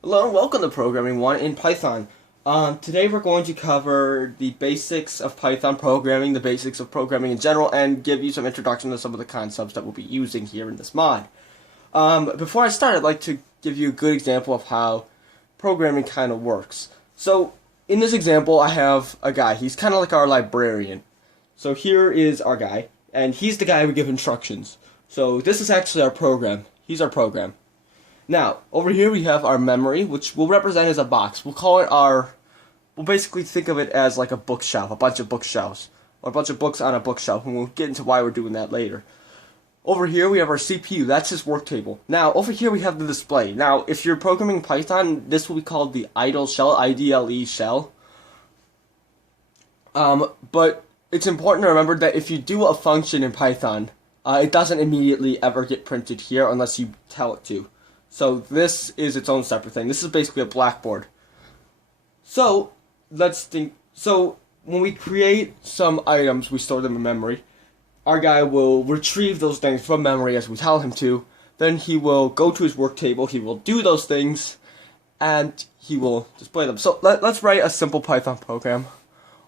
Hello and welcome to Programming 1 in Python. Today we're going to cover the basics of Python programming, the basics of programming in general, and give you some introduction to some of the concepts that we'll be using here in this mod. Before I start, I'd like to give you a good example of how programming kind of works. So, in this example, I have a guy. He's kind of like our librarian. So here is our guy, and he's the guy we give instructions. So this is actually our program. He's our program. Now, over here we have our memory, which we'll represent as a box. We'll basically think of it as like a bookshelf, a bunch of bookshelves, or a bunch of books on a bookshelf, and we'll get into why we're doing that later. Over here we have our CPU, that's his work table. Now, over here we have the display. Now, if you're programming Python, this will be called the idle shell, IDLE shell. But it's important to remember that if you do a function in Python, it doesn't immediately ever get printed here unless you tell it to. So this is its own separate thing. This is basically a blackboard. So let's think. So when we create some items, we store them in memory. Our guy will retrieve those things from memory as we tell him to. Then he will go to his work table. He will do those things, and he will display them. So let's write a simple Python program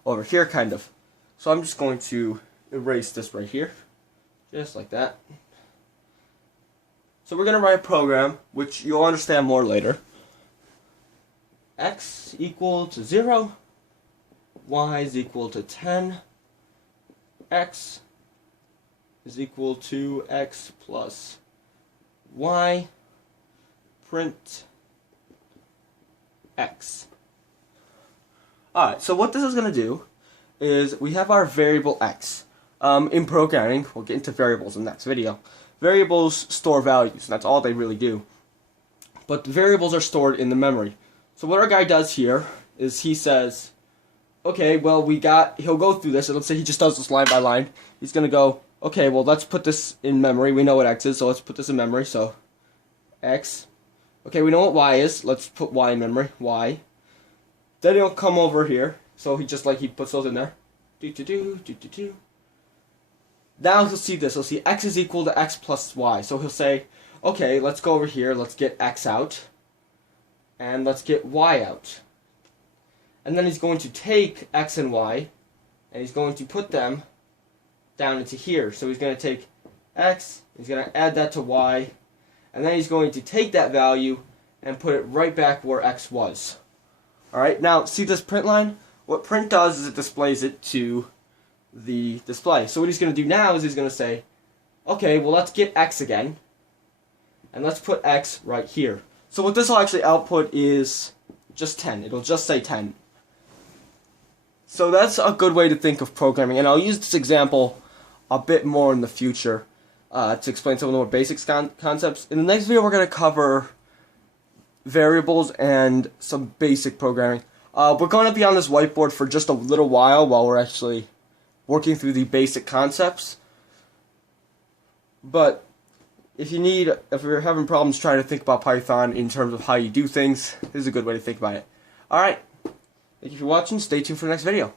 over here, kind of. So I'm just going to erase this right here, just like that. So we're going to write a program, which you'll understand more later. X equal to 0, y is equal to 10, x is equal to x plus y, print x. Alright, so what this is going to do is we have our variable x. In programming, we'll get into variables in the next video. Variables store values, and that's all they really do. But the variables are stored in the memory. So what our guy does here is he says, okay, well he'll go through this, and let's say he just does this line by line. He's going to go, okay, well let's put this in memory. We know what x is, so let's put this in memory. So x. Okay, we know what y is. Let's put y in memory, y. Then he'll come over here. So he puts those in there. Now he'll see this. He'll see x is equal to x plus y. So he'll say, okay, let's go over here. Let's get x out. And let's get y out. And then he's going to take x and y, and he's going to put them down into here. So he's going to take x, he's going to add that to y, and then he's going to take that value and put it right back where x was. Alright, now see this print line? What print does is it displays it to the display. So what he's going to do now is he's going to say, okay, well let's get x again, and let's put x right here. So what this will actually output is just 10. It'll just say 10. So that's a good way to think of programming, and I'll use this example a bit more in the future to explain some of the more basic concepts. In the next video we're going to cover variables and some basic programming. We're going to be on this whiteboard for just a little while we're actually working through the basic concepts. But if you're having problems trying to think about Python in terms of how you do things, this is a good way to think about it. Alright, thank you for watching. Stay tuned for the next video.